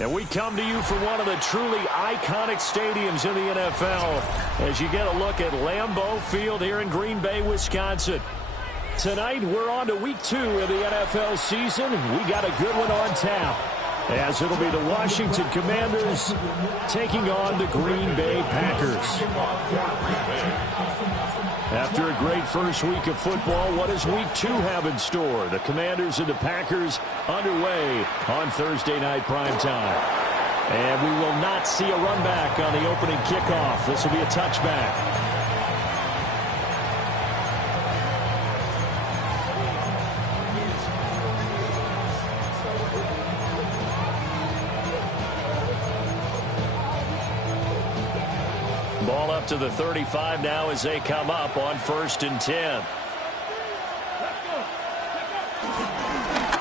And we come to you from one of the truly iconic stadiums in the NFL as you get a look at Lambeau Field here in Green Bay, Wisconsin. Tonight, we're on to week 2 of the NFL season. We got a good one on tap, as it'll be the Washington Commanders taking on the Green Bay Packers. After a great first week of football, what does week 2 have in store? The Commanders and the Packers underway on Thursday night primetime. And we will not see a run back on the opening kickoff. This will be a touchback. Ball up to the 35 now as they come up on 1st and 10.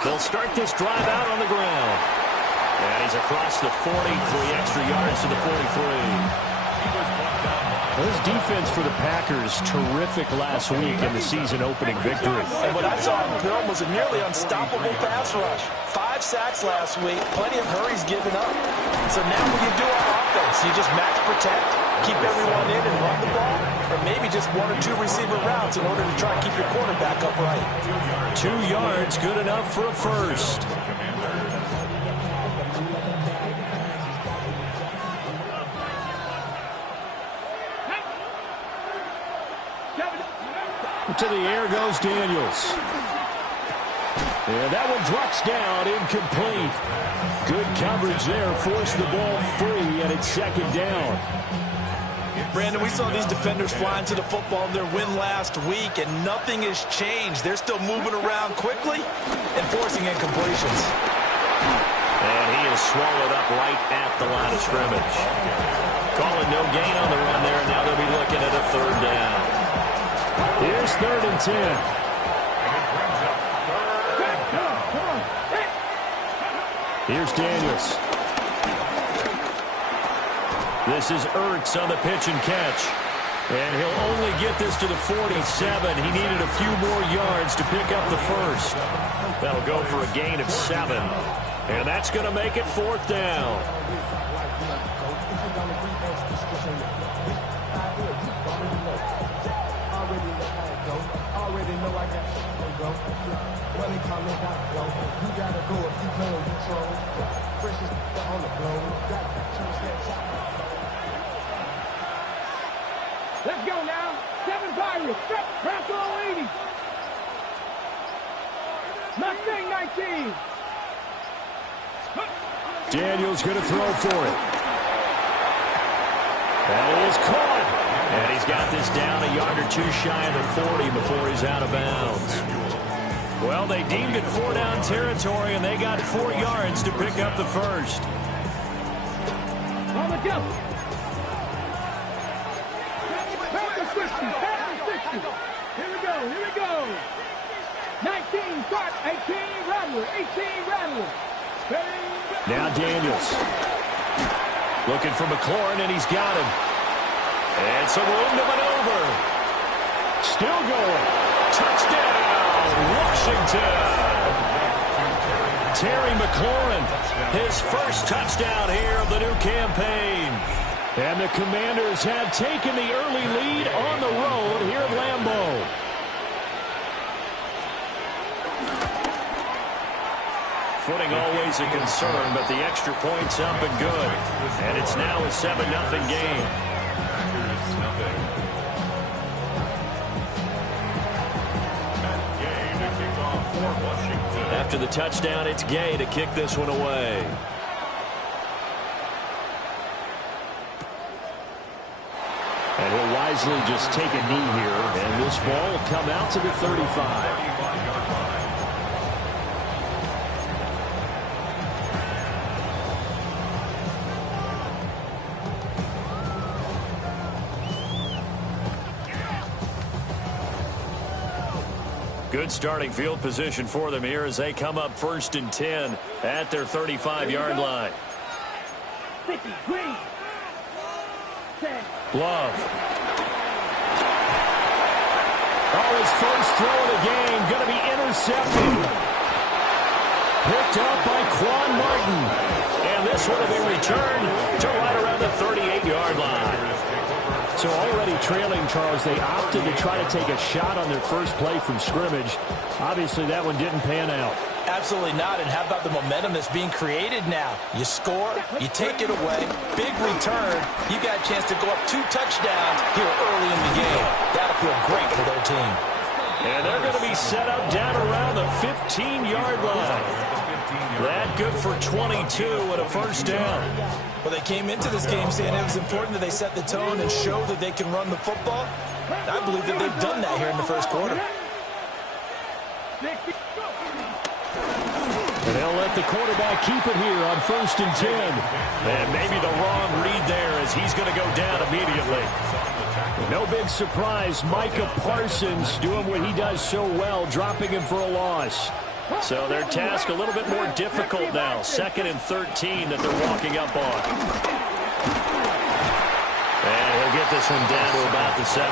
They'll start this drive out on the ground. And he's across the 40, 3 extra yards to the 43. This defense for the Packers, terrific last week in the season-opening victory. And what I saw in Bill was a nearly unstoppable pass rush. 5 sacks last week, plenty of hurries given up. So now when you do our offense, you just max protect, keep everyone in and run the ball, or maybe just 1 or 2 receiver routes in order to try and keep your quarterback upright. 2 yards, good enough for a first. To the air goes Daniels. And that one drops down, incomplete. Good coverage there, forced the ball free, and it's 2nd down. Brandon, we saw these defenders flying to the football in their win last week, and nothing has changed. They're still moving around quickly and forcing incompletions. And he is swallowed up right at the line of scrimmage. Calling no gain on the run there, and now they'll be looking at a 3rd down. Here's 3rd and 10. Here's Daniels. This is Ertz on the pitch and catch. And he'll only get this to the 47. He needed a few more yards to pick up the first. That'll go for a gain of 7. And that's going to make it 4th down. Let's go now. 7 Pirates. Braswell 80. Mustang 19. Daniels going to throw for it. That is caught. And he's got this down a yard or 2 shy of the 40 before he's out of bounds. Well, they deemed it 4-down territory, and they got 4 yards to pick up the first. On the jump. Here we go, here we go. 19, start, 18, Rattler, 18, Rattler. Now Daniels. Looking for McLaurin, and he's got him. And some room to maneuver. Still going. Touchdown, Washington. Terry McLaurin, his first touchdown here of the new campaign. And the Commanders have taken the early lead on the road here at Lambeau. Footing always a concern, but the extra point's up and good. And it's now a 7-0 game. After the touchdown, it's Gay to kick this one away. And he'll wisely just take a knee here, and this ball will come out to the 35. Good starting field position for them here as they come up 1st and 10 at their 35-yard line. Love. Oh, his first throw of the game going to be intercepted. Picked up by Quan Martin. And this one will be returned to right around the 38-yard line. So already trailing, Charles, they opted to try to take a shot on their first play from scrimmage. Obviously, that one didn't pan out. Absolutely not. And how about the momentum that's being created now? You score, you take it away, big return. You got a chance to go up 2 touchdowns here early in the game. That'll feel great for their team. And they're going to be set up down around the 15-yard line. That good for 22 and a first down. Well, they came into this game saying it was important that they set the tone and show that they can run the football. I believe that they've done that here in the first quarter. And they'll let the quarterback keep it here on 1st and 10. And maybe the wrong read there as he's going to go down immediately. No big surprise, Micah Parsons doing what he does so well, dropping him for a loss. So their task a little bit more difficult now. 2nd and 13 that they're walking up on. And he'll get this one down to about the 17.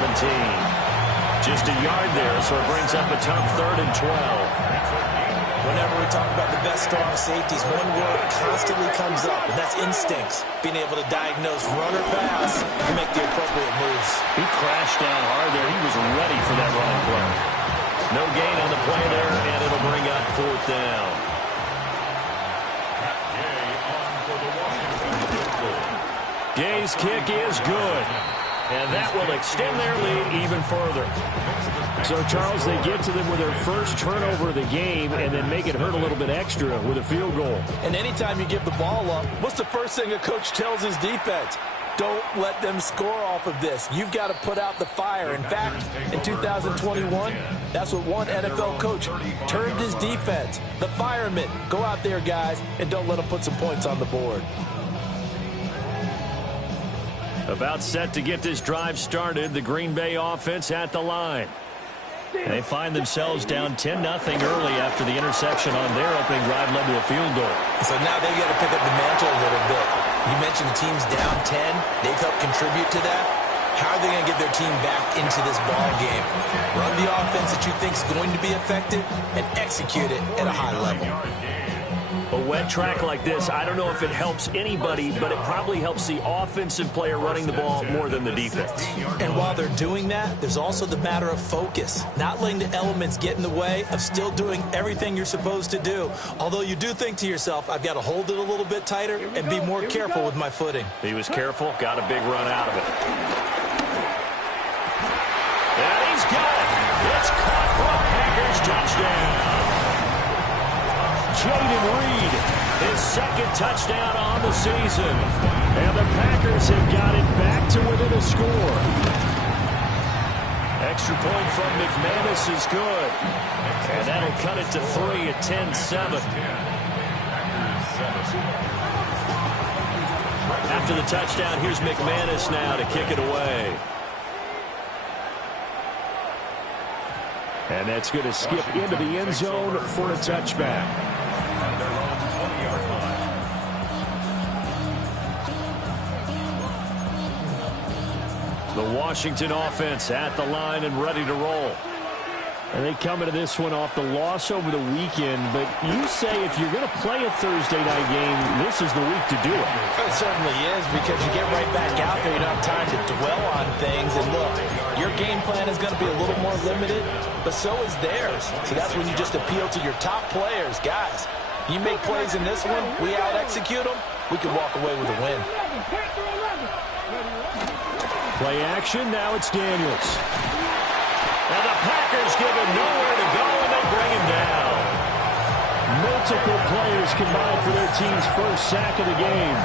Just a yard there, so it brings up a tough 3rd and 12. Whenever we talk about the best strong safeties, one word constantly comes up, and that's instincts. Being able to diagnose run or pass and make the appropriate moves. He crashed down hard there. He was ready for that running play. No gain on the play there, and it'll bring up 4th down. Gay's kick is good. And that will extend their lead even further. So, Charles, they get to them with their first turnover of the game and then make it hurt a little bit extra with a field goal. And anytime you give the ball up, what's the first thing a coach tells his defense? Don't let them score off of this. You've got to put out the fire. In fact, in 2021, that's what one NFL coach termed his defense. The firemen. Go out there, guys, and don't let them put some points on the board. About set to get this drive started, the Green Bay offense at the line. They find themselves down 10-0 early after the interception on their opening drive led to a field goal. So now they've got to pick up the mantle a little bit. You mentioned the team's down 10. They've helped contribute to that. How are they going to get their team back into this ball game? Run the offense that you think is going to be effective and execute it at a high level. A wet track like this, I don't know if it helps anybody, but it probably helps the offensive player running the ball more than the defense. And while they're doing that, there's also the matter of focus. Not letting the elements get in the way of still doing everything you're supposed to do. Although you do think to yourself, I've got to hold it a little bit tighter and be more careful with my footing. He was careful, got a big run out of it. And he's got it. It's caught for a Packers touchdown. Jaden Reed, his 2nd touchdown on the season. And the Packers have got it back to within a score. Extra point from McManus is good. And that'll cut it to 3 at 10-7. After the touchdown, here's McManus now to kick it away. And that's going to skip into the end zone for a touchback. The Washington offense at the line and ready to roll. And they come into this one off the loss over the weekend. But you say if you're going to play a Thursday night game, this is the week to do it. It certainly is, because you get right back out there. You don't have time to dwell on things. And look, your game plan is going to be a little more limited, but so is theirs. So that's when you just appeal to your top players. Guys, you make plays in this one, we out-execute them, we can walk away with a win. Play action, now it's Daniels. And the Packers give him nowhere to go, and they bring him down. Multiple players combined for their team's first sack of the game.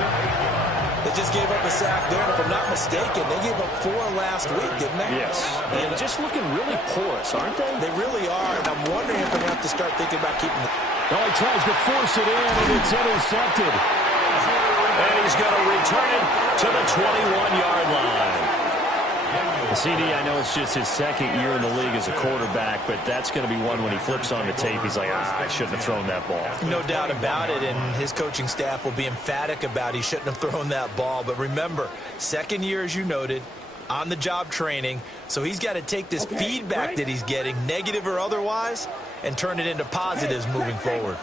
They just gave up a sack there, and if I'm not mistaken, they gave up 4 last week, didn't they? Yes. And just looking really porous, aren't they? They really are, and I'm wondering if they're going to have to start thinking about keeping the... Oh, he tries to force it in, and it's intercepted. And he's going to return it to the 21-yard line. CD, I know it's just his second year in the league as a quarterback, but that's going to be one when he flips on the tape, he's like, I shouldn't have thrown that ball. No doubt about it, and his coaching staff will be emphatic about he shouldn't have thrown that ball. But remember, second year, as you noted, on-the-job training, so he's got to take this feedback that he's getting, negative or otherwise, and turn it into positives moving forward.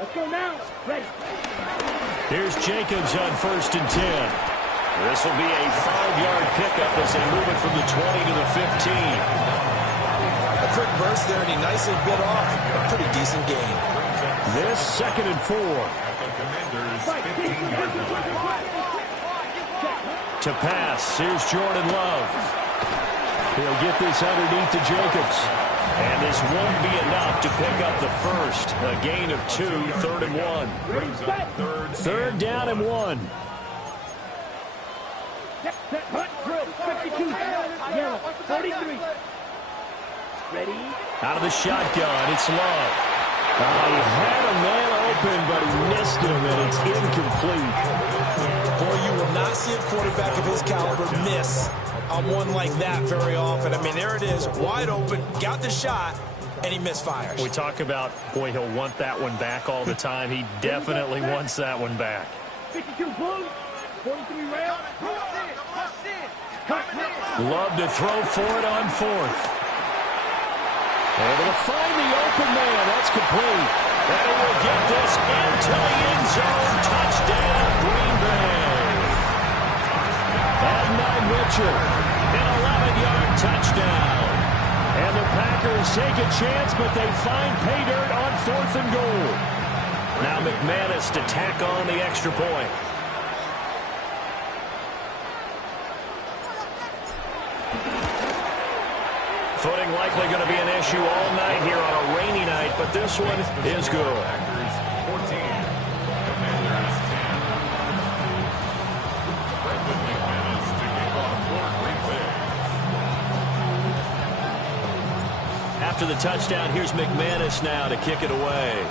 Let's go now. Ready. Here's Jacobs on 1st and 10. This will be a 5-yard pickup as they move it from the 20 to the 15. A quick burst there, and he nicely bit off a pretty decent gain. This 2nd and 4. To pass, here's Jordan Love. He'll get this underneath to Jacobs. And this won't be enough to pick up the first. A gain of 2, 3rd and 1. 3rd down and 1. Set, hunt, drill, 52, yellow, 43. Ready? Out of the shotgun, it's Love. He had a man open, but he missed him, and it's incomplete. Boy, you will not see a quarterback of his caliber miss on one like that very often. I mean, there it is, wide open, got the shot, and he misfires. We talk about, boy, he'll want that one back all the time. He definitely wants that one back. 52 bull, 43 rail. Love to throw for it on 4th. Able to find the open man. That's complete. And he will get this into the end zone. Touchdown, Green Bay. Adonai Mitchell, an 11-yard touchdown. And the Packers take a chance, but they find pay dirt on 4th and goal. Now McManus to tack on the extra point. Footing likely going to be an issue all night here on a rainy night, but this one is good. After the touchdown, here's McManus now to kick it away.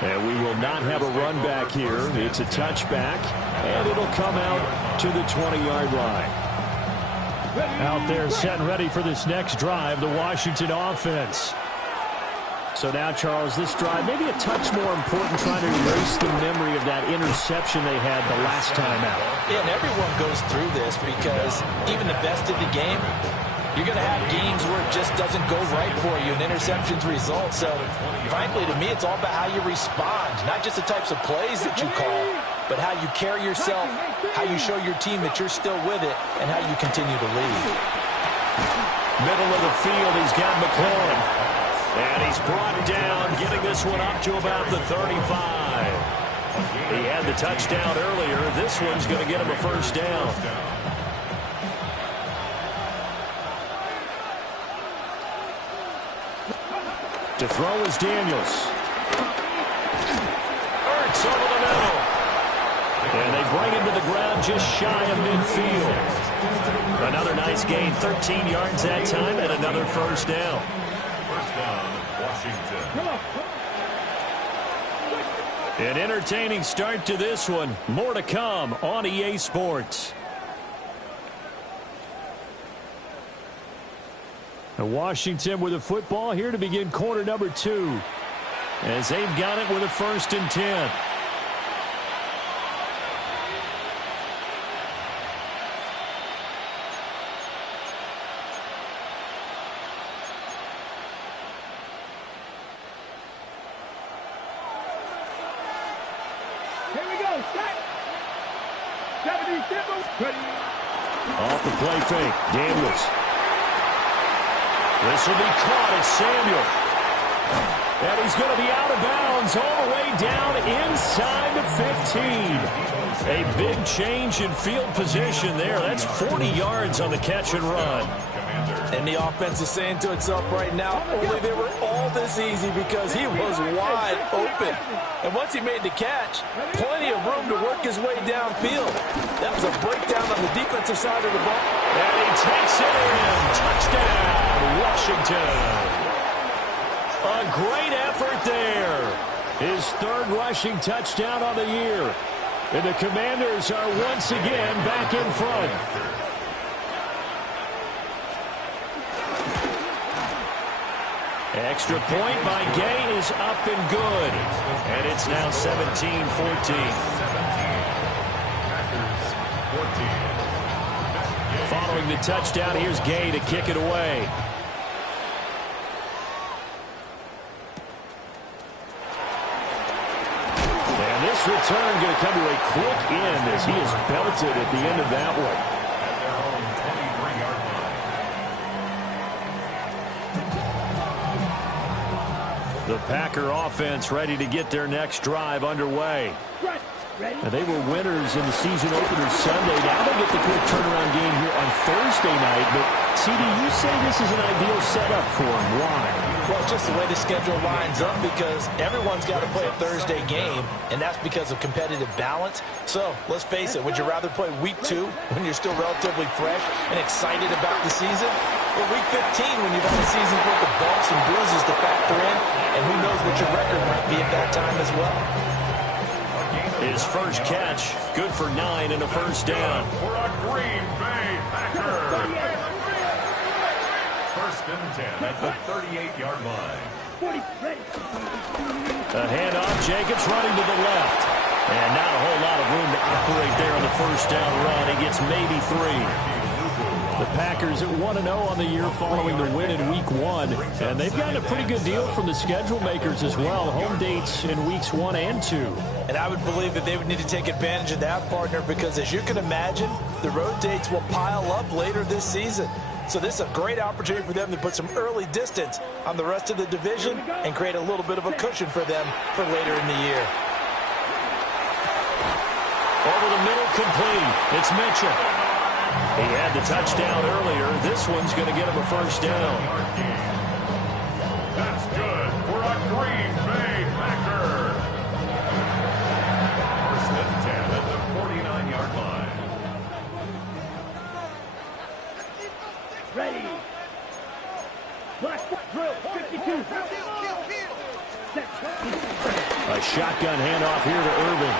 And we will not have a run back here. It's a touchback, and it'll come out to the 20-yard line. Out there set and ready for this next drive, the Washington offense. So now, Charles, this drive maybe a touch more important, trying to erase the memory of that interception they had the last time out. Yeah, and everyone goes through this because even the best in the game, you're going to have games where it just doesn't go right for you, and interceptions result. So, frankly, to me, it's all about how you respond, not just the types of plays that you call, but how you carry yourself, how you show your team that you're still with it, and how you continue to lead. Middle of the field, he's got McLaurin. And he's brought down, getting this one up to about the 35. He had the touchdown earlier. This one's going to get him a first down. To throw is Daniels. Ertz over the middle. And they bring him to the ground just shy of midfield. Another nice gain, 13 yards that time, and another first down. An entertaining start to this one. More to come on EA Sports. And Washington with a football here to begin quarter number 2. As they've got it with a 1st and 10. Off the play fake, Daniels. This will be caught at Samuel. And he's going to be out of bounds all the way down inside the 15. A big change in field position there. That's 40 yards on the catch and run. And the offense is saying to itself right now, only they were all this easy because he was wide open. And once he made the catch, plenty of room to work his way downfield. That was a breakdown on the defensive side of the ball. And he takes it in. Touchdown, Washington. A great effort there. His 3rd rushing touchdown on the year. And the Commanders are once again back in front. Extra point by Gay is up and good. And it's now 17-14. Following the touchdown, here's Gay to kick it away. And this return going to come to a quick end as he is belted at the end of that one. The Packer offense ready to get their next drive underway. And they were winners in the season opener Sunday. Now they get the quick turnaround game here on Thursday night. But, CD, you say this is an ideal setup for them. Why? Well, just the way the schedule lines up, because everyone's got to play a Thursday game, and that's because of competitive balance. So, let's face it, would you rather play week 2 when you're still relatively fresh and excited about the season? Or week 15 when you've had a season's worth of bumps and bruises to factor in, and who knows what your record might be at that time as well. His first catch, good for 9 and a first down. For a Green Bay Packer. First and 10 at the 38-yard line. A handoff, Jacobs running to the left. And not a whole lot of room to operate there on the first down run. He gets maybe 3. The Packers at 1-0 on the year following the win in Week 1. And they've gotten a pretty good deal from the schedule makers as well. Home dates in Weeks 1 and 2. And I would believe that they would need to take advantage of that, partner, because as you can imagine, the road dates will pile up later this season. So this is a great opportunity for them to put some early distance on the rest of the division and create a little bit of a cushion for them for later in the year. Over the middle, complete. It's Mitchell. He had the touchdown earlier. This one's going to get him a first down. That's good for a Green Bay Packer. First and 10 at the 49-yard line. Ready. Black drill, 52. A shotgun handoff here to Irvin.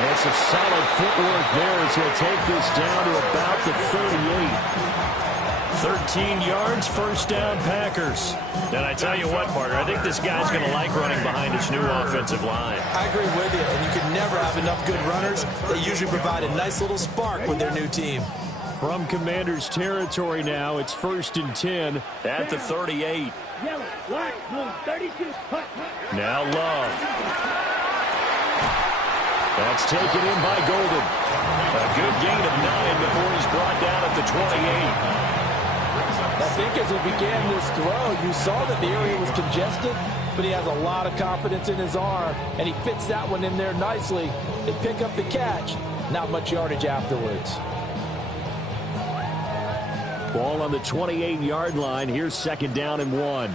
And some solid footwork there as he'll take this down to about the 38. 13 yards, first down, Packers. And I tell you what, partner, I think this guy's going to like running behind his new offensive line. I agree with you, and you can never have enough good runners. They usually provide a nice little spark with their new team. From Commanders territory now, it's first and 10 at the 38. Yellow, black, blue, 32. Now Love. That's taken in by Golden. A good gain of 9 before he's brought down at the 28. I think as he began this throw, you saw that the area was congested, but he has a lot of confidence in his arm, and he fits that one in there nicely. They pick up the catch. Not much yardage afterwards. Ball on the 28-yard line. Here's second down and 1.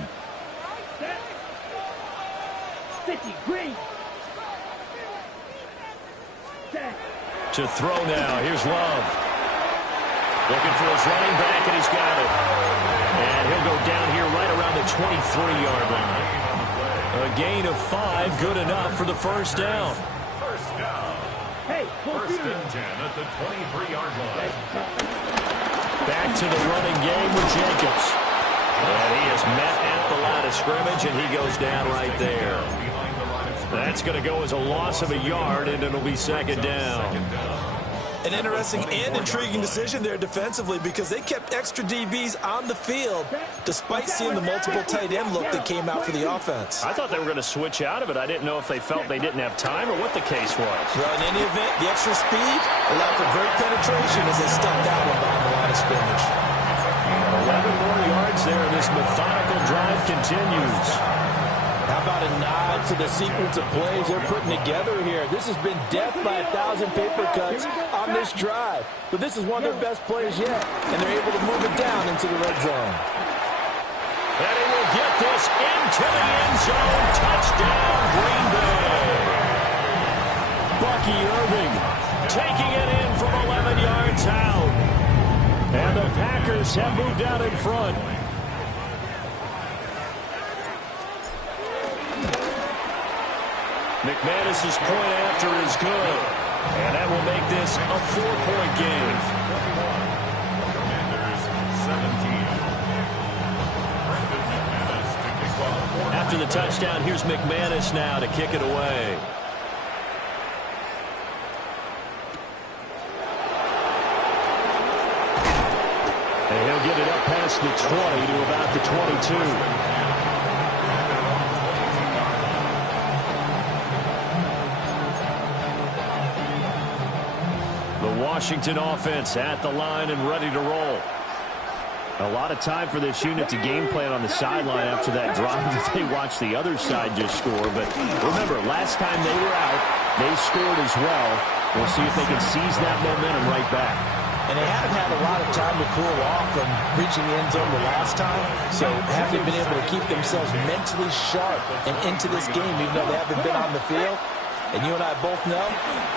50, green. To throw now. Here's Love. Looking for his running back, and he's got it. And he'll go down here right around the 23-yard line. A gain of 5, good enough for the first down. First down. Hey, First and 10 at the 23-yard line. Back to the running game with Jacobs. And he is met at the line of scrimmage, and he goes down right there. That's going to go as a loss of a yard, and it'll be second down. An interesting and intriguing decision there defensively, because they kept extra DBs on the field despite seeing the multiple tight end look that came out for the offense. I thought they were going to switch out of it. I didn't know if they felt they didn't have time or what the case was. Well, in any event, the extra speed allowed for great penetration as they stuffed that one behind the line of scrimmage. 11 more yards there, and this methodical drive continues. How about a nod to the sequence of plays they're putting together here? This has been death by 1,000 paper cuts on this drive. But this is one of their best plays yet, and they're able to move it down into the red zone. And he will get this into the end zone. Touchdown, Green Bay. Bucky Irving taking it in from 11 yards out. And the Packers have moved out in front. McManus's point after is good. And that will make this a 4-point game. Commanders 17. McManus to kick off. After the touchdown, here's McManus now to kick it away. And he'll get it up past the 20 to about the 22. Washington offense at the line and ready to roll. A lot of time for this unit to game plan on the sideline after that drive that they watched the other side just score. But remember, last time they were out, they scored as well. We'll see if they can seize that momentum right back. And they haven't had a lot of time to cool off from reaching the end zone the last time. So haven't been able to keep themselves mentally sharp and into this game, even though they haven't been on the field. And you and I both know,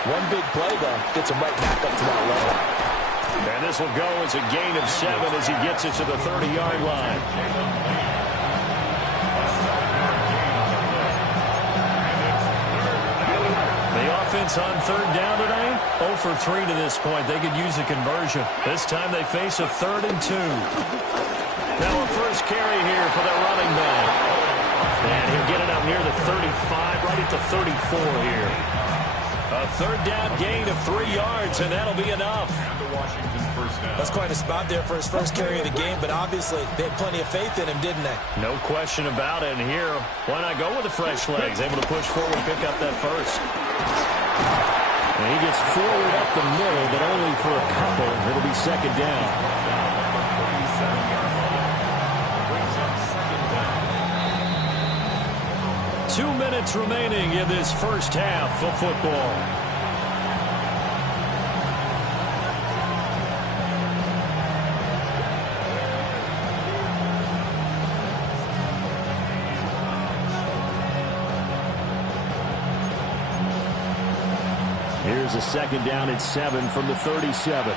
one big play, though, gets him right back up to that level. And this will go as a gain of 7 as he gets it to the 30-yard line. The offense on third down tonight, 0 for 3 to this point. They could use a conversion. This time they face a 3rd and 2. Now a first carry here for the running back. And he'll get it up near the 35, right at the 34 here. A third down gain of 3 yards, and that'll be enough. That's quite a spot there for his first carry of the game, but obviously they had plenty of faith in him, didn't they? No question about it. And here, why not go with the fresh legs? Able to push forward and pick up that first. And he gets forward up the middle, but only for a couple. It'll be second down. 2 minutes remaining in this first half of football. Here's a second down at 7 from the 37.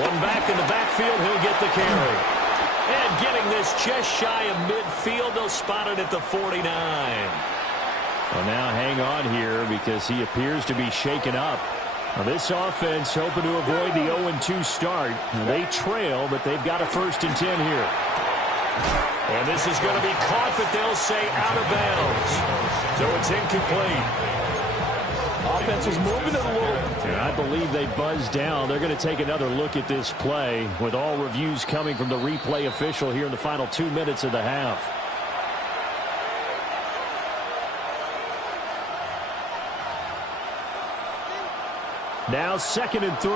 One back in the backfield, he'll get the carry. And getting this just shy of midfield, they'll spot it at the 49. Well, now hang on here because he appears to be shaken up. Now, this offense hoping to avoid the 0-2 start. They trail, but they've got a 1st and 10 here. And this is going to be caught, but they'll say out of bounds. So it's incomplete. Offense was moving it a little. And I believe they buzzed down. They're going to take another look at this play with all reviews coming from the replay official here in the final 2 minutes of the half. Now 2nd and 3.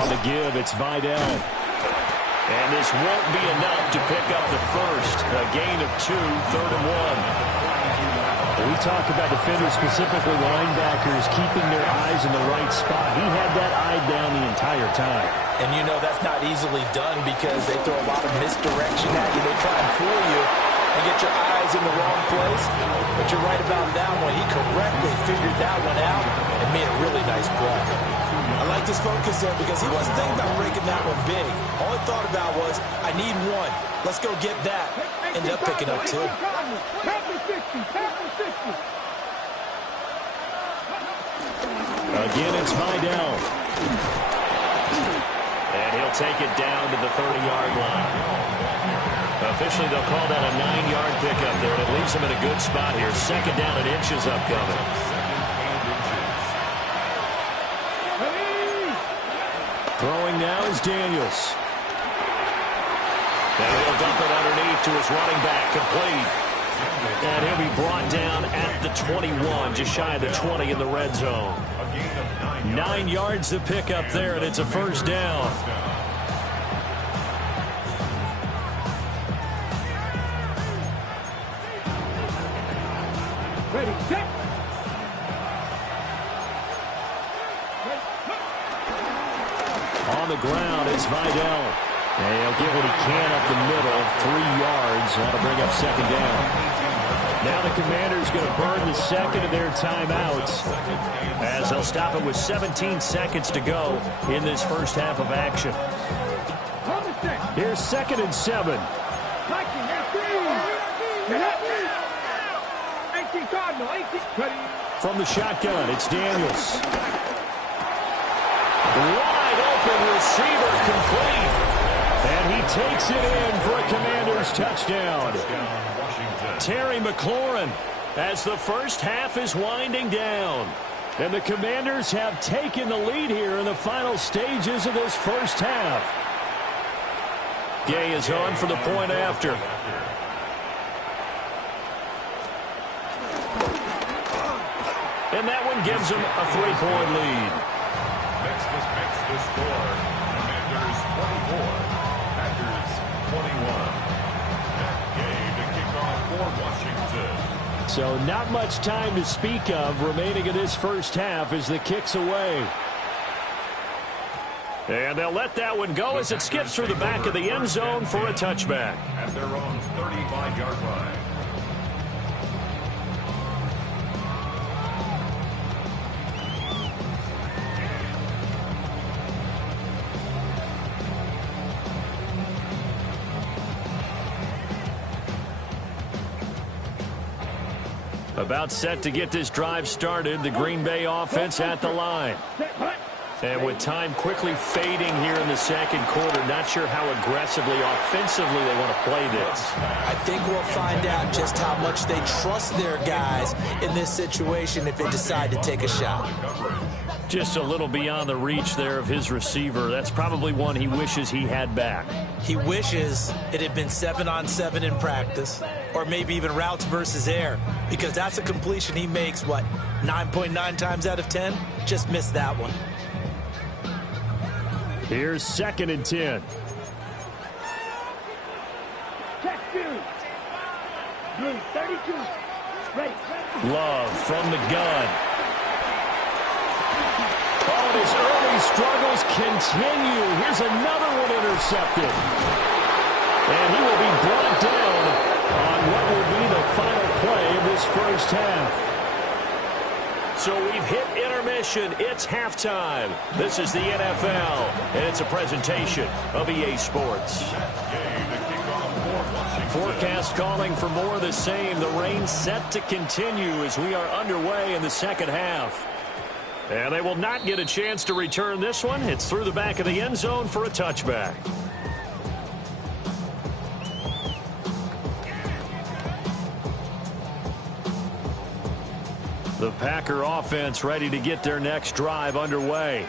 On the give, it's Vidal. And this won't be enough to pick up the first. A gain of 2, 3rd and 1. We talk about defenders, specifically linebackers, keeping their eyes in the right spot. He had that eye down the entire time. And you know that's not easily done because they throw a lot of misdirection at you. They try and fool you and get your eyes in the wrong place. But you're right about that one. He correctly figured that one out and made a really nice play. I like his focus there because he wasn't thinking about breaking that one big. All he thought about was, I need one. Let's go get that. Ended up picking up 2. Again, it's Vidal. And he'll take it down to the 30-yard line. Officially, they'll call that a 9-yard pickup there, and it leaves them in a good spot here. 2nd down and inches upcoming. Throwing now is Daniels. And he'll dump it underneath to his running back, complete. And he'll be brought down at the 21, just shy of the 20 in the red zone. 9 yards to pick up there, and it's a 1st down. Ready, set. On the ground, it's Vidal. And he'll get what he can up the middle, 3 yards. That'll bring up 2nd down. Now the Commanders going to burn the second of their timeouts as they'll stop it with 17 seconds to go in this first half of action. Here's 2nd and 7. 18 Cardinal, 18. From the shotgun, it's Daniels. Wide open receiver complete. And he takes it in for a Commanders touchdown. Terry McLaurin as the first half is winding down. And the Commanders have taken the lead here in the final stages of this first half. Gay is on for the point after. And that one gives them a 3-point lead. Next the score. Commanders 24, Packers 21. Matt Gay to kick off for Washington. So not much time to speak of remaining in this first half as the kick's away. And they'll let that one go as it skips through the back of the end zone for a touchback. At their own 35-yard line. About set to get this drive started, the Green Bay offense at the line. And with time quickly fading here in the second quarter, not sure how aggressively, offensively they want to play this. I think we'll find out just how much they trust their guys in this situation if they decide to take a shot. Just a little beyond the reach there of his receiver. That's probably one he wishes he had back. He wishes it had been 7-on-7 in practice, or maybe even routes versus air, because that's a completion he makes, 9.9 times out of 10? Just missed that one. Here's 2nd and 10. Check 2. Blue 32. Ready. Love from the gun. Oh, his early struggles continue. Here's another one intercepted. And he will be brought down on what will be the final play of this first half. So we've hit intermission. It's halftime. This is the NFL, and it's a presentation of EA Sports. Forecast calling for more of the same. The rain set to continue as we are underway in the second half. And they will not get a chance to return this one. It's through the back of the end zone for a touchback. The Packer offense ready to get their next drive underway.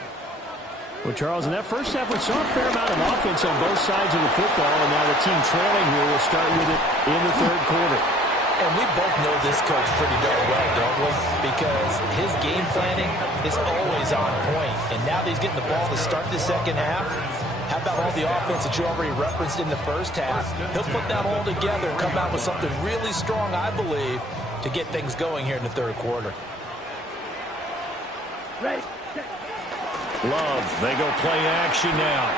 Well, Charles, in that first half, we saw a fair amount of offense on both sides of the football, and now the team trailing here will start with it in the third quarter. And we both know this coach pretty darn well, don't we? Because his game planning is always on point. And now that he's getting the ball to start the second half, how about all the offense that you already referenced in the first half? He'll put that all together and come out with something really strong, I believe, to get things going here in the third quarter. Ready. Love, they go play action now.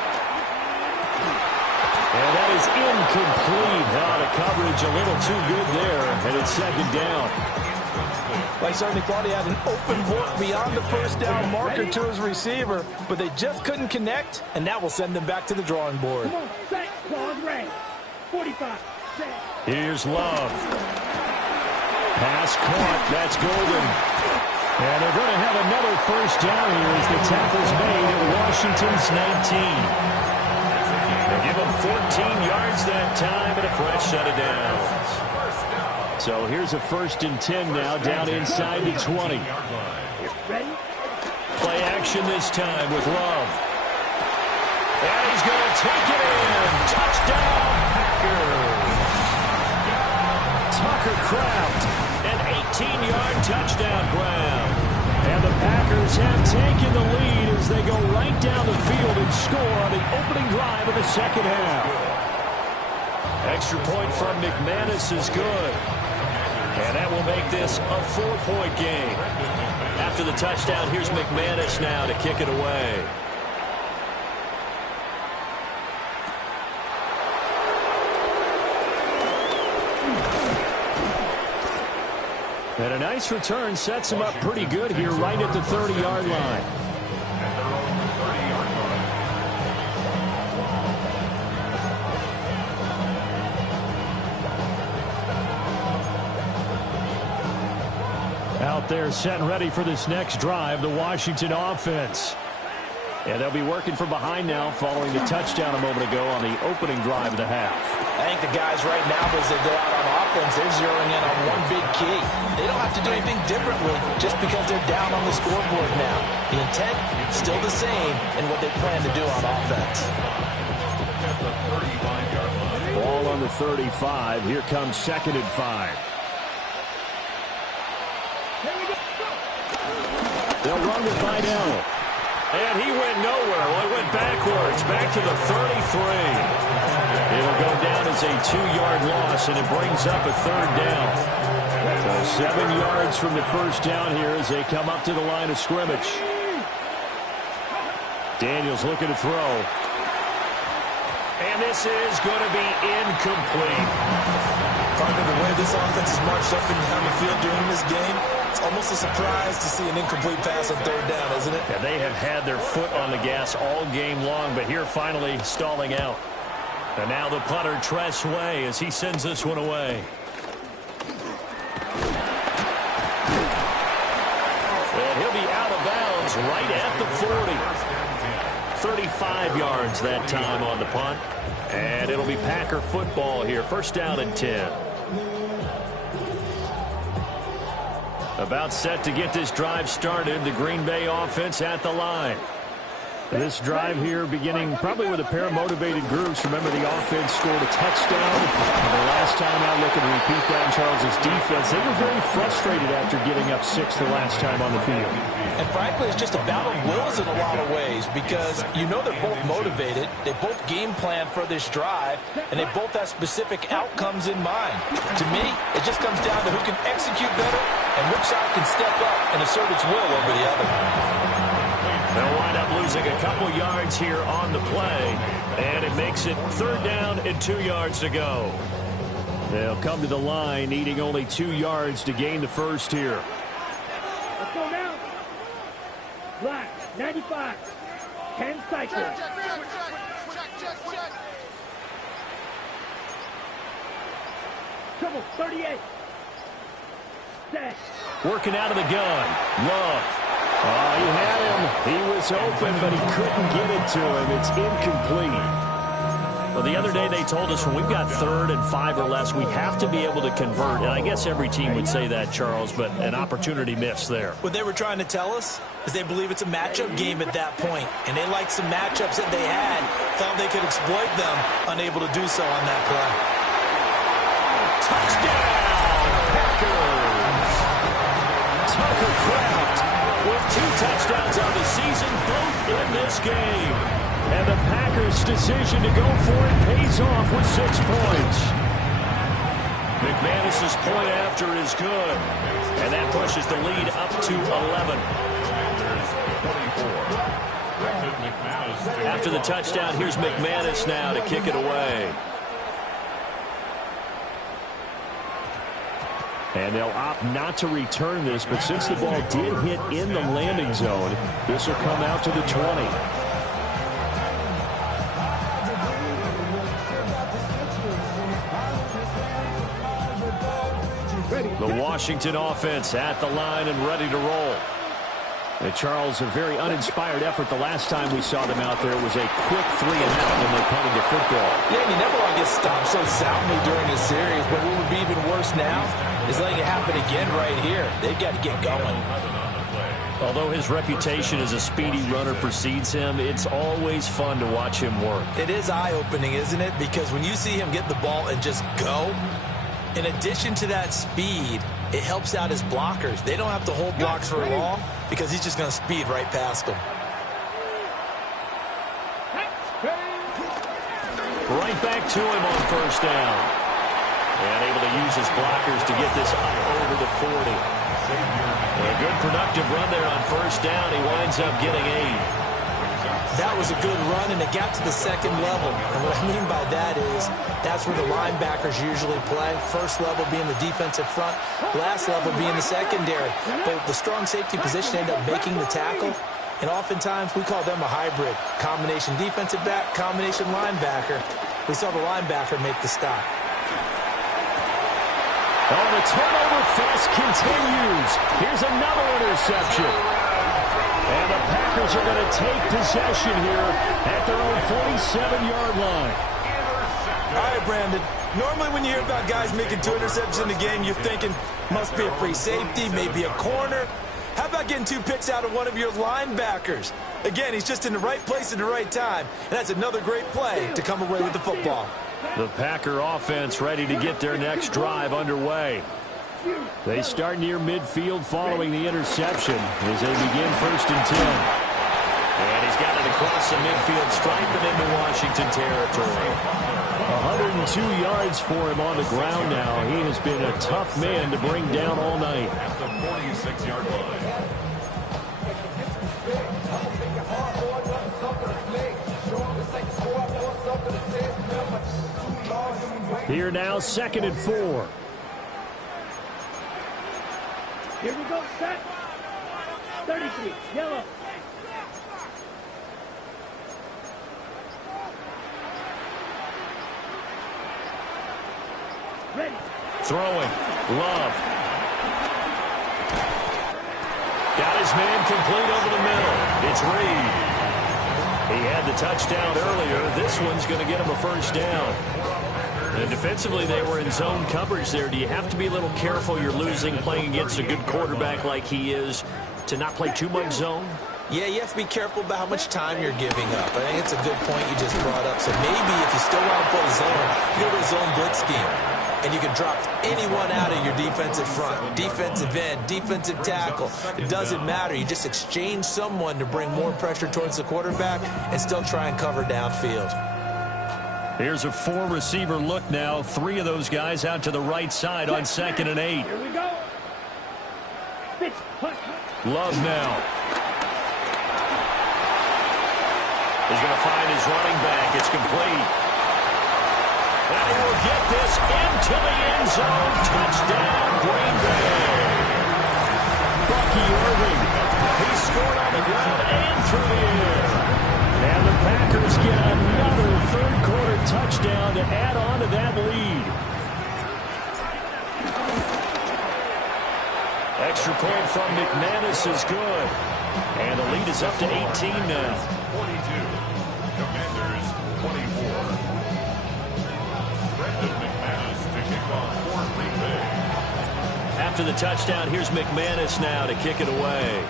And that is incomplete. The coverage a little too good there, and it's 2nd down. I certainly thought he had an open book beyond the first down marker to his receiver, but they just couldn't connect, and that will send them back to the drawing board. Come on, set, pause, ready. 45, set. Here's Love. Pass caught. That's Golden. And they're going to have another first down here as the tackle's made at Washington's 19. They give them 14 yards that time and a fresh set of downs. So here's a 1st and 10 now down inside the 20. Ready. Play action this time with Love. And he's going to take it in. Touchdown, Packers. Tucker Kraft, an 18-yard touchdown grab. And the Packers have taken the lead as they go right down the field and score on the opening drive of the second half. Extra point from McManus is good. And that will make this a 4-point game. After the touchdown, here's McManus now to kick it away. And a nice return sets him up pretty good here right at the 30-yard line. Out there set and ready for this next drive, the Washington offense. And they'll be working from behind now following the touchdown a moment ago on the opening drive of the half. I think the guys right now, as they go out on offense, they're zeroing in on one big key. They don't have to do anything differently just because they're down on the scoreboard now. The intent, still the same in what they plan to do on offense. Ball on the 35. Here comes 2nd and 5. They'll run with Vidal. And he went nowhere. Well, he went backwards, back to the 33. It'll go down as a 2-yard loss, and it brings up a 3rd down. So 7 yards from the first down here as they come up to the line of scrimmage. Daniels looking to throw. And this is going to be incomplete. Partner, the way this offense has marched up and down the field during this game, it's almost a surprise to see an incomplete pass on 3rd down, isn't it? Yeah, they have had their foot on the gas all game long, but here finally stalling out. And now the punter, Tress Way, as he sends this one away. And he'll be out of bounds right at the 40. 35 yards that time on the punt. And it'll be Packer football here. 1st down and 10. About set to get this drive started. The Green Bay offense at the line. This drive here beginning probably with a pair of motivated groups. Remember, the offense scored a touchdown. And the last time out, looking to repeat that in Charles' defense. They were very frustrated after giving up 6 the last time on the field. And frankly, it's just a battle of wills in a lot of ways because you know they're both motivated. They both game plan for this drive, and they both have specific outcomes in mind. To me, it just comes down to who can execute better and which side can step up and assert its will over the other. They'll wind up losing a couple yards here on the play, and it makes it 3rd down and 2 yards to go. They'll come to the line needing only 2 yards to gain the first here. Let's go now. Black, 95. 10 cycles. Trouble, 38. Set. Working out of the gun. Love. Oh, he had him. He was open, but he couldn't get it to him. It's incomplete. Well, the other day they told us when we've got 3rd and 5 or less, we have to be able to convert. And I guess every team would say that, Charles, but an opportunity missed there. What they were trying to tell us is they believe it's a matchup game at that point, and they liked some matchups that they had, thought they could exploit them, unable to do so on that play. Touchdown, Packers! Tucker Kraft with 2 touchdowns on the season, both in this game. And the Packers' decision to go for it pays off with 6 points. McManus's point after is good. And that pushes the lead up to 11. After the touchdown, here's McManus now to kick it away. And they'll opt not to return this, but since the ball did hit in the landing zone, this will come out to the 20. The Washington offense at the line and ready to roll. Charles, a very uninspired effort the last time we saw them out there. It was a quick 3-and-out when they punted the football. Yeah, you never want to get stopped so soundly during this series, but what would be even worse now is letting it happen again right here. They've got to get going. Although his reputation as a speedy runner precedes him, it's always fun to watch him work. It is eye-opening, isn't it? Because when you see him get the ball and just go, in addition to that speed, it helps out his blockers. They don't have to hold blocks for long because he's just going to speed right past them. Right back to him on 1st down. And able to use his blockers to get this up over the 40. A good productive run there on 1st down. He winds up getting 8. That was a good run, and it got to the second level. And what I mean by that is that's where the linebackers usually play. First level being the defensive front, last level being the secondary. But the strong safety position ended up making the tackle. And oftentimes we call them a hybrid. Combination defensive back, combination linebacker. We saw the linebacker make the stop. Oh, the turnover fest continues. Here's another interception. And the Packers are going to take possession here at their own 47-yard line. All right, Brandon. Normally when you hear about guys making 2 interceptions in the game, you're thinking must be a free safety, maybe a corner. How about getting 2 picks out of one of your linebackers? Again, he's just in the right place at the right time. And that's another great play to come away with the football. The Packer offense ready to get their next drive underway. They start near midfield following the interception as they begin 1st and 10. And he's got it across the midfield stripe and into Washington territory. 102 yards for him on the ground now. He has been a tough man to bring down all night. At the 46-yard line. Here now, 2nd and 4. Here we go, set. 33, yellow. Ready. Throwing. Love. Got his man complete over the middle. It's Reed. He had the touchdown earlier. This one's going to get him a 1st down. And defensively, they were in zone coverage there. Do you have to be a little careful you're losing playing against a good quarterback like he is to not play too much zone? Yeah, you have to be careful about how much time you're giving up. I think it's a good point you just brought up. So maybe if you still want to play zone, you go to a zone blitz scheme. And you can drop anyone out of your defensive front, defensive end, defensive tackle. It doesn't matter. You just exchange someone to bring more pressure towards the quarterback and still try and cover downfield. Here's a 4-receiver look now. 3 of those guys out to the right side on 2nd and 8. Here we go. Pitch. Love now. He's going to find his running back. It's complete. And he will get this into the end zone. Touchdown, Green Bay. Bucky Irving. He scored on the ground and through the air. And the Packers get another 3rd-quarter touchdown to add on to that lead. Extra point from McManus is good. And the lead is up to 18 now. 42. Commanders 24. Brendan McManus to kick off for Green Bay. After the touchdown, here's McManus now to kick it away.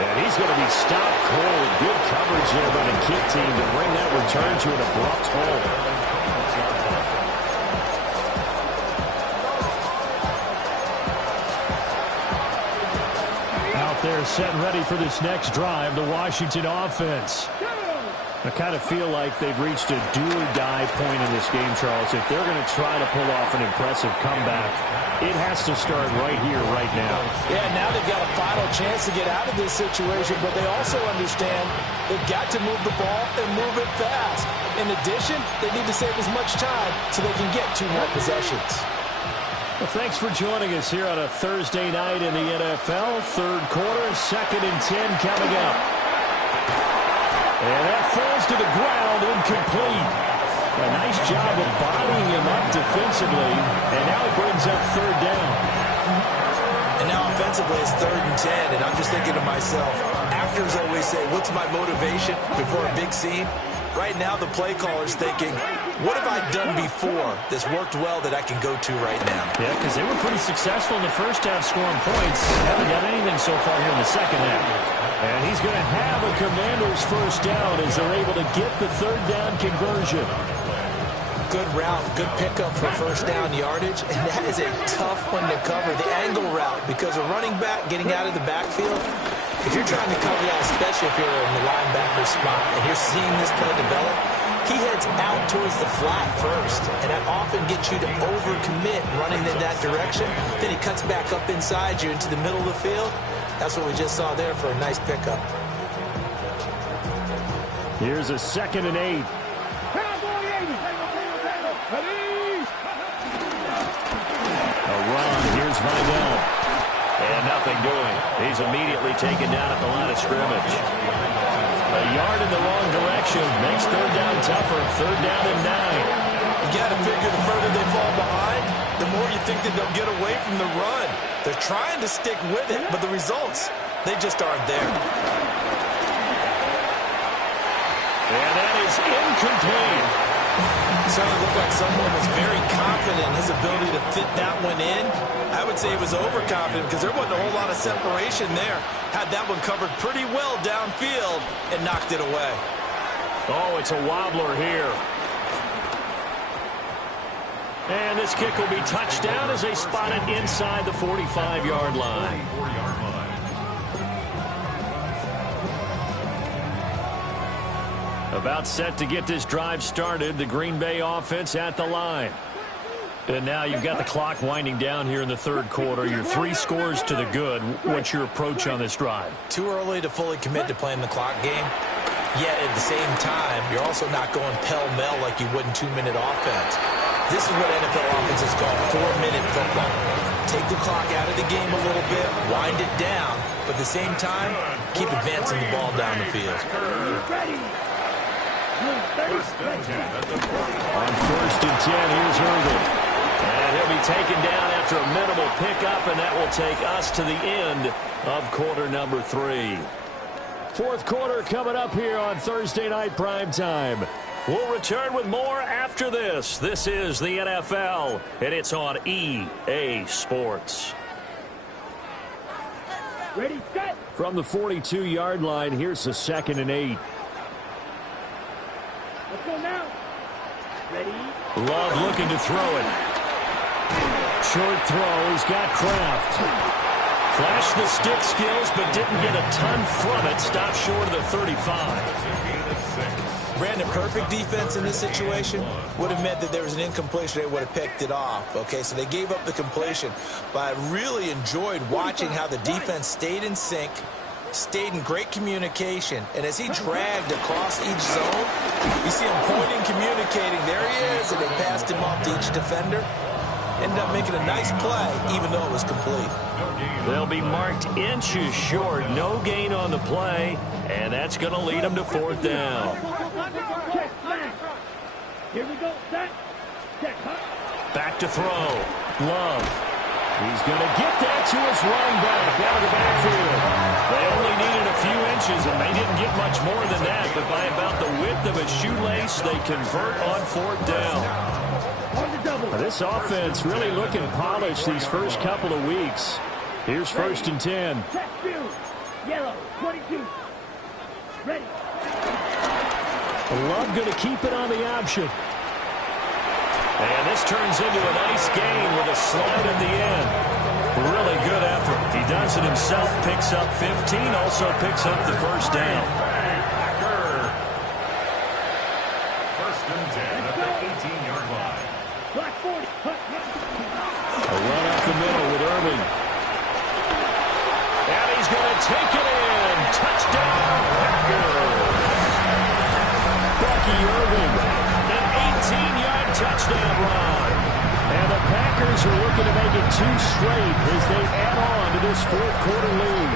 And he's going to be stopped cold. Good coverage there by the kick team to bring that return to an abrupt halt. Out there set and ready for this next drive, the Washington offense. I kind of feel like they've reached a do-or-die point in this game, Charles. If they're going to try to pull off an impressive comeback, it has to start right here, right now. Yeah, now they've got a final chance to get out of this situation, but they also understand they've got to move the ball and move it fast. In addition, they need to save as much time so they can get 2 more possessions. Well, thanks for joining us here on a Thursday night in the NFL. 3rd quarter, 2nd and 10 coming up. And that falls to the ground, incomplete. A nice job of bodying him up defensively, and now it brings up 3rd down. And now offensively it's 3rd and 10, and I'm just thinking to myself, actors always say, what's my motivation before a big scene? Right now the play caller's thinking, what have I done before that's worked well that I can go to right now? Yeah, because they were pretty successful in the first half scoring points. Haven't done anything so far here in the second half. And he's going to have a Commanders 1st down as they're able to get the 3rd down conversion. Good route, good pickup for 1st down yardage, and that is a tough one to cover. The angle route, because a running back getting out of the backfield, if you're trying to cover that, especially if you're in the linebacker spot, and you're seeing this play develop, he heads out towards the flat first, and that often gets you to overcommit running in that direction. Then he cuts back up inside you into the middle of the field. That's what we just saw there for a nice pickup. Here's a 2nd and 8. A run. Here's Vidal. And nothing doing. He's immediately taken down at the line of scrimmage. A yard in the wrong direction. Makes third down tougher. Third down and 9. You got to figure the further they fall behind, the more you think that they'll get away from the run. They're trying to stick with it, but the results, they just aren't there. And that is incomplete. Certainly looked like someone was very confident in his ability to fit that one in. I would say he was overconfident because there wasn't a whole lot of separation there. Had that one covered pretty well downfield and knocked it away. Oh, it's a wobbler here. And this kick will be touched down as they spot it inside the 45-yard line. About set to get this drive started. The Green Bay offense at the line. And now you've got the clock winding down here in the third quarter. You're 3 scores to the good. What's your approach on this drive? Too early to fully commit to playing the clock game. Yet at the same time, you're also not going pell-mell like you would in 2-minute offense. This is what NFL offenses call 4-minute football. Take the clock out of the game a little bit, wind it down, but at the same time, keep advancing the ball down the field. On 1st and 10, here's Irvin. And he'll be taken down after a minimal pickup, and that will take us to the end of quarter number 3. Fourth quarter coming up here on Thursday Night Primetime. We'll return with more after this. This is the NFL, and it's on EA Sports. Ready, set. From the 42-yard line, here's the 2nd and 8. Let's go now. Ready. Love looking to throw it. Short throw. He's got Kraft. Flashed the stick skills, but didn't get a ton from it. Stopped short of the 35. Brandon, perfect defense in this situation would have meant that there was an incompletion. They would have picked it off. Okay, so they gave up the completion. But I really enjoyed watching how the defense stayed in sync, stayed in great communication, and as he dragged across each zone, you see him pointing, communicating. There he is, and they passed him off to each defender. Ended up making a nice play, even though it was complete. They'll be marked inches short. No gain on the play, and that's going to lead them to 4th down. Check, smash. Here we go, set. Check, huh? Back to throw. Love. He's going to get that to his running back out of the backfield. They only needed a few inches, and they didn't get much more than that. But by about the width of a shoelace, they convert on 4th down. This offense really looking polished these first couple of weeks. Here's 1st and 10. Check, field. Yellow, 22. Ready. Love going to keep it on the option. And this turns into a nice gain with a slide at the end. Really good effort. He does it himself, picks up 15, also picks up the 1st down. First and 10 at the 18-yard line. Black 40. A run up the middle with Irving. And he's going to take it in. Touchdown, Packers. Bucky Irving, an 18-yard touchdown run. And the Packers are looking to make it 2 straight as they add on to this 4th quarter lead.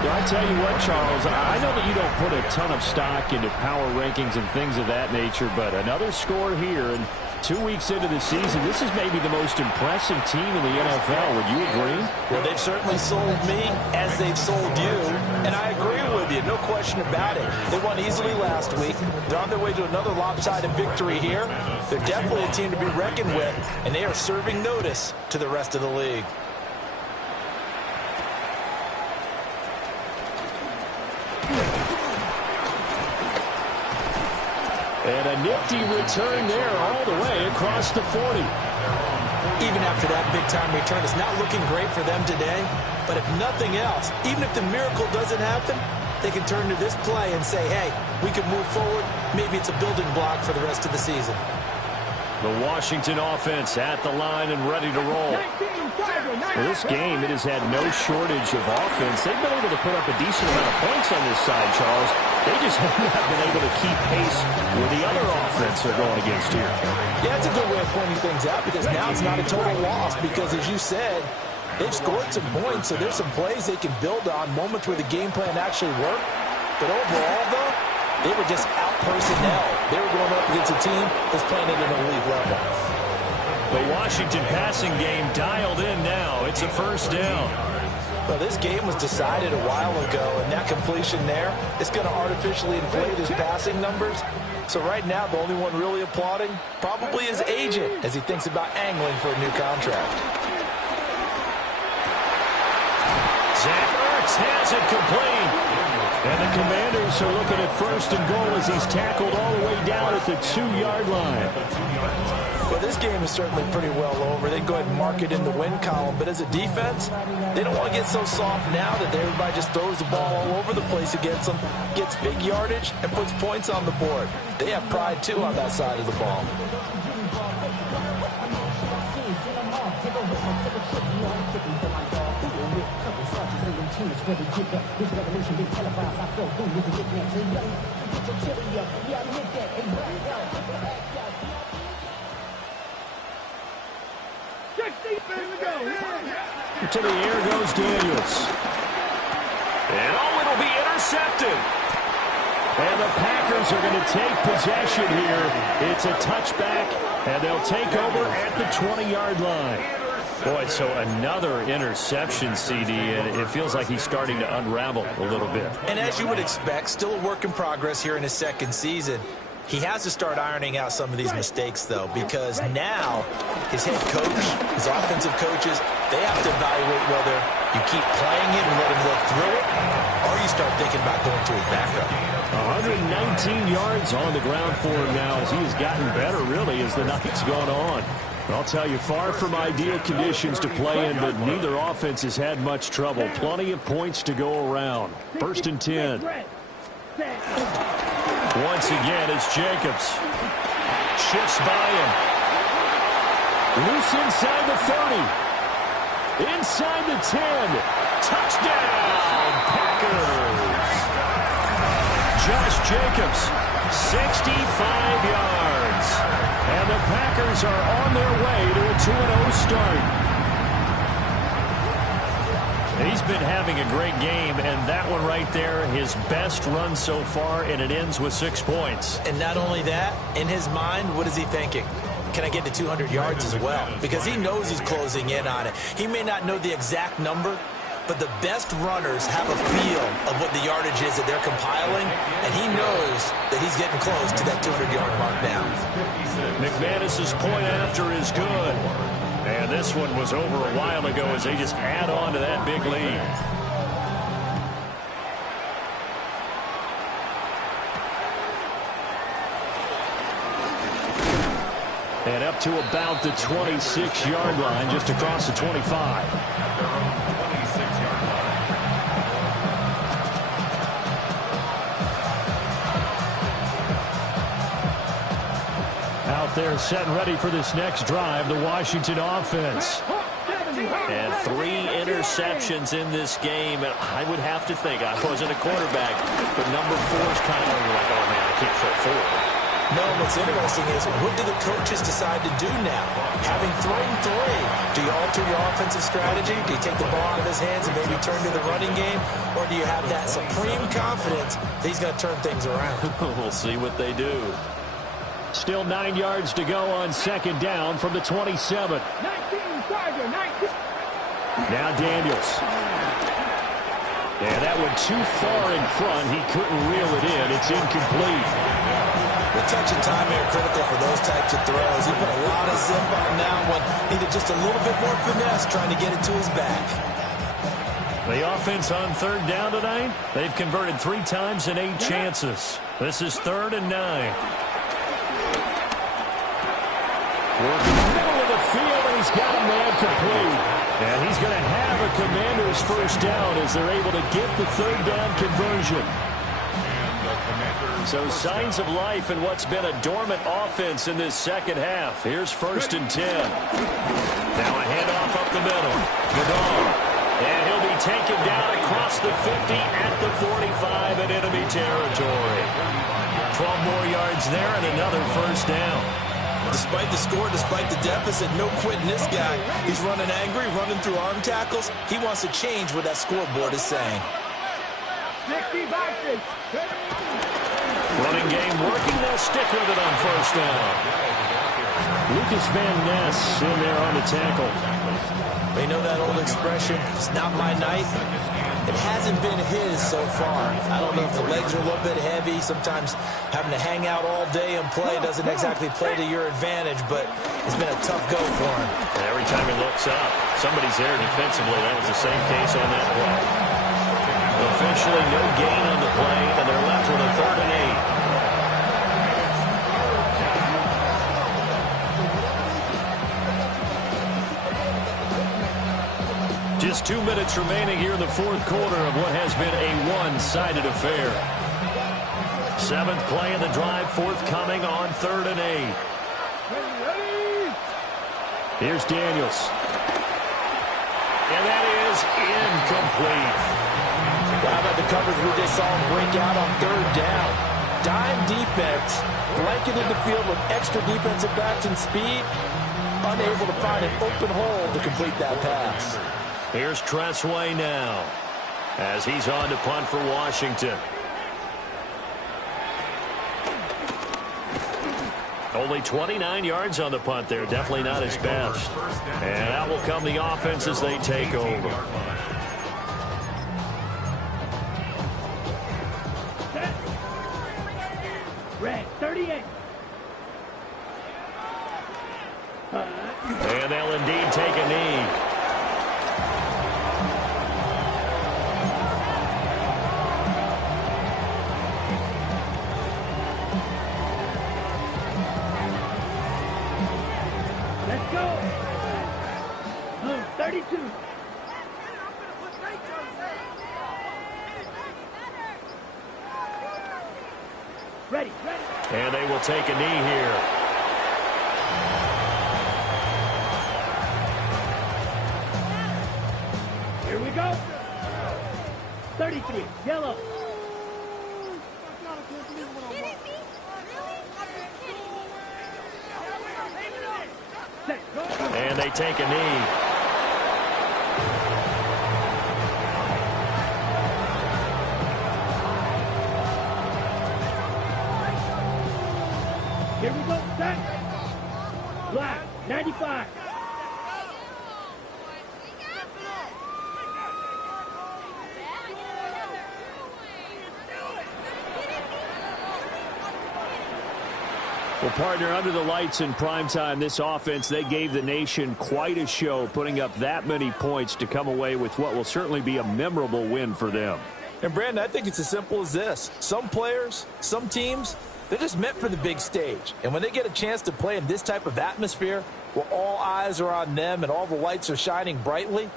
Yeah, I tell you what, Charles, I know that you don't put a ton of stock into power rankings and things of that nature, but another score here, and 2 weeks into the season, this is maybe the most impressive team in the NFL. Would you agree? Well, they've certainly sold me as they've sold you, and I agree with you, no question about it. They won easily last week. They're on their way to another lopsided victory here. They're definitely a team to be reckoned with, and they are serving notice to the rest of the league. And a nifty return there all the way across the 40. Even after that big-time return, it's not looking great for them today. But if nothing else, even if the miracle doesn't happen, they can turn to this play and say, hey, we can move forward. Maybe it's a building block for the rest of the season. The Washington offense at the line and ready to roll. For this game, it has had no shortage of offense. They've been able to put up a decent amount of points on this side, Charles. They just have not been able to keep pace with the other offense they're going against here. Yeah, it's a good way of pointing things out because now it's not a total loss because, as you said, they've scored some points, so there's some plays they can build on, moments where the game plan actually worked. But overall, though, they were just out-personnel. They were going up against a team that's playing at an elite level. The Washington passing game dialed in now. It's a first down. Well, this game was decided a while ago, and that completion there is going to artificially inflate his passing numbers. So right now, the only one really applauding probably his agent as he thinks about angling for a new contract. Zach Ertz has it complete. And the Commanders are looking at first and goal as he's tackled all the way down at the 2-yard line. Well, this game is certainly pretty well over. They go ahead and mark it in the win column. But as a defense, they don't want to get so soft now that everybody just throws the ball all over the place against them, gets big yardage, and puts points on the board. They have pride, too, on that side of the ball. To the air goes Daniels. And it'll be intercepted. And the Packers are going to take possession here. It's a touchback, and they'll take over at the 20-yard line. Boy, so another interception, CD, and it feels like he's starting to unravel a little bit. And as you would expect, still a work in progress here in his second season. He has to start ironing out some of these mistakes, though, because now his head coach, his offensive coaches, they have to evaluate whether you keep playing it and let him work through it, or you start thinking about going to his backup. 119 yards on the ground for him now as he has gotten better, really, as the night's gone on. I'll tell you, far from ideal conditions to play in, but neither offense has had much trouble. Plenty of points to go around. First and 10. Once again, it's Jacobs. Shifts by him. Loose inside the 30. Inside the 10. Touchdown, Packers. Josh Jacobs, 65 yards. And the Packers are on their way to a 2-0 start. He's been having a great game, and that one right there, his best run so far, and it ends with 6 points. And not only that, in his mind, what is he thinking? Can I get to 200 yards as well? Because he knows he's closing in on it. He may not know the exact number, but the best runners have a feel of what the yardage is that they're compiling, and he knows that he's getting close to that 200-yard mark now. McManus's point after is good. And this one was over a while ago as they just add on to that big lead. And up to about the 26-yard line, just across the 25. Out there set and ready for this next drive, the Washington offense. And 3 interceptions in this game. And I would have to think, I wasn't a quarterback, but number 4 is kind of like, oh man, I can't throw 4. No, what's interesting is, what do the coaches decide to do now? Having thrown 3, do you alter your offensive strategy? Do you take the ball out of his hands and maybe turn to the running game? Or do you have that supreme confidence that he's going to turn things around? We'll see what they do. Still 9 yards to go on second down from the 27. 19, Tiger, 19. Now Daniels. Yeah, that went too far in front. He couldn't reel it in. It's incomplete. The touch and time are critical for those types of throws. He put a lot of zip on that one. Needed just a little bit more finesse trying to get it to his back. The offense on third down tonight, they've converted 3 times in 8 chances. This is 3rd and 9. Working the middle of the field, and he's got a man complete. And he's going to have a Commanders first down as they're able to get the third down conversion. So signs of life in what's been a dormant offense in this second half. Here's 1st and 10. Now a handoff up the middle. Goodall. And he'll be taken down across the 50 at the 45 in enemy territory. 12 more yards there and another first down. Despite the score, despite the deficit, no quitting this guy. He's running angry, running through arm tackles. He wants to change what that scoreboard is saying. Running game working. They'll stick with it on first down. Lucas Van Ness in there on the tackle. You know that old expression, it's not my night? It hasn't been his so far. I don't know if the legs are a little bit heavy. Sometimes having to hang out all day and play doesn't exactly play to your advantage, but it's been a tough go for him. And every time he looks up, somebody's there defensively. That was the same case on that play. Officially no gain on the play, and they're left with a 3rd and 8. Just 2 minutes remaining here in the 4th quarter of what has been a one-sided affair. 7th play of the drive, forthcoming on 3rd and 8. Here's Daniels. And that is incomplete. How about the coverage we just saw him break out on 3rd down? Dime defense, blanketed the field with extra defensive backs and speed, unable to find an open hole to complete that pass. Here's Tressway now as he's on to punt for Washington. Only 29 yards on the punt there. Definitely not his best. And out will come the offense as they take over. Red 38. And they'll indeed take a knee. Let's go. 32. Ready. And they will take a knee here. Here we go. 33. Yellow. And they take a knee. Here we go. Set. Black. 95. Well, partner, under the lights in primetime, this offense, they gave the nation quite a show, putting up that many points to come away with what will certainly be a memorable win for them. And, Brandon, I think it's as simple as this. Some players, some teams, they're just meant for the big stage. And when they get a chance to play in this type of atmosphere where all eyes are on them and all the lights are shining brightly,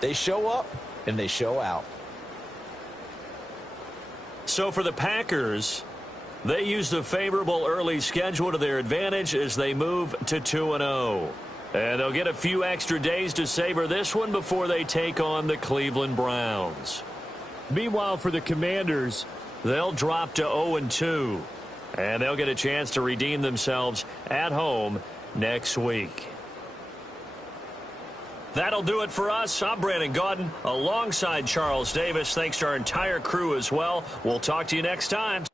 they show up and they show out. So for the Packers, they used a favorable early schedule to their advantage as they move to 2-0. And they'll get a few extra days to savor this one before they take on the Cleveland Browns. Meanwhile, for the Commanders, they'll drop to 0-2. And they'll get a chance to redeem themselves at home next week. That'll do it for us. I'm Brandon Gaudin alongside Charles Davis. Thanks to our entire crew as well. We'll talk to you next time.